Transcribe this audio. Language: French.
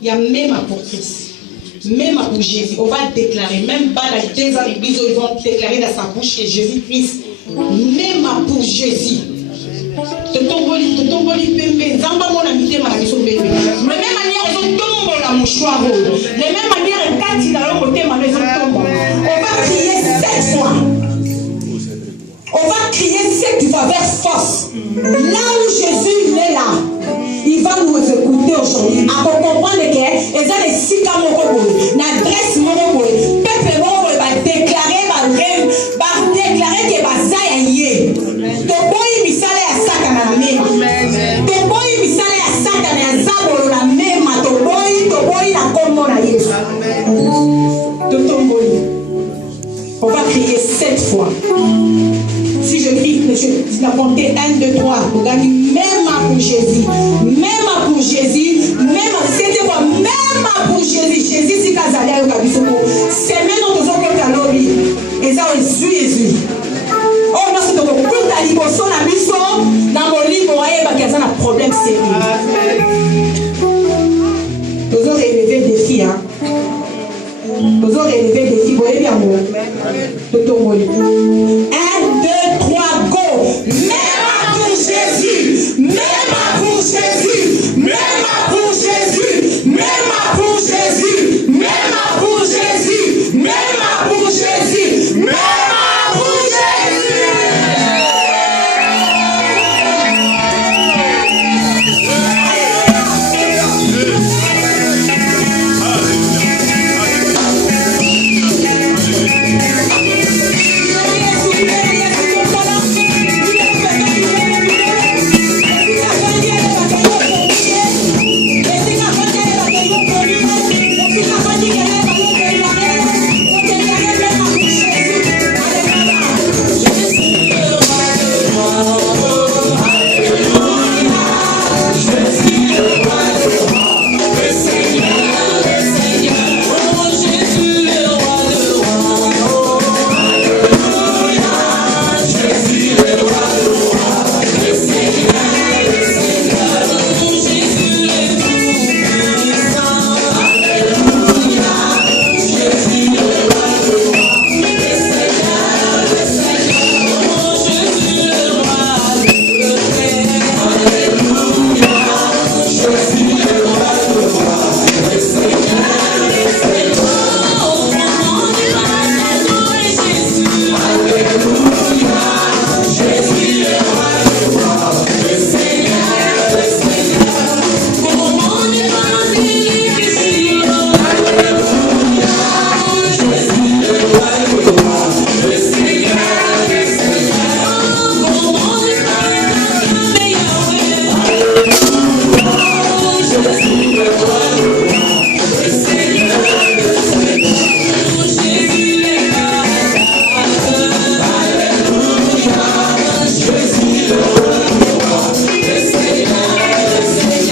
il y a même pour Christ. Même pour Jésus, on va déclarer, même pas dans les 2 ans l'église, ils vont déclarer dans sa bouche Jésus-Christ. Même pour Jésus. De même manière, ils ont tombé la mouchoir. De même manière, quand il a le côté, ils ont tombé. On va crier 7 fois. On va crier 7 fois vers force. Là où Jésus il est là, il va nous écouter aujourd'hui. À comprendre que les gens de Sika Mokobou, l'adresse Mokobou, peuple Mokobou va déclarer que Bazaïa y est. Toboy misale ya Satana la même. Toboy misale ya Satana ya Zabolo la même. Toboy la combo na Yesu. On va crier 7 fois. Si je crie, je vais compter 1, 2, 3. On va dire même pour Jésus. Même pour Jésus. Même pour Jésus. Jésus, si Kazalia ou Kabisoko. C'est même dans ton calori. Et ça, Jésus. Oh non, c'est donc tout à l'immotion, la mission. Dans mon livre, on va y avoir un problème sérieux. Nous avons relevé des filles. Nous avons relevé des filles. Vous voyez bien, moi.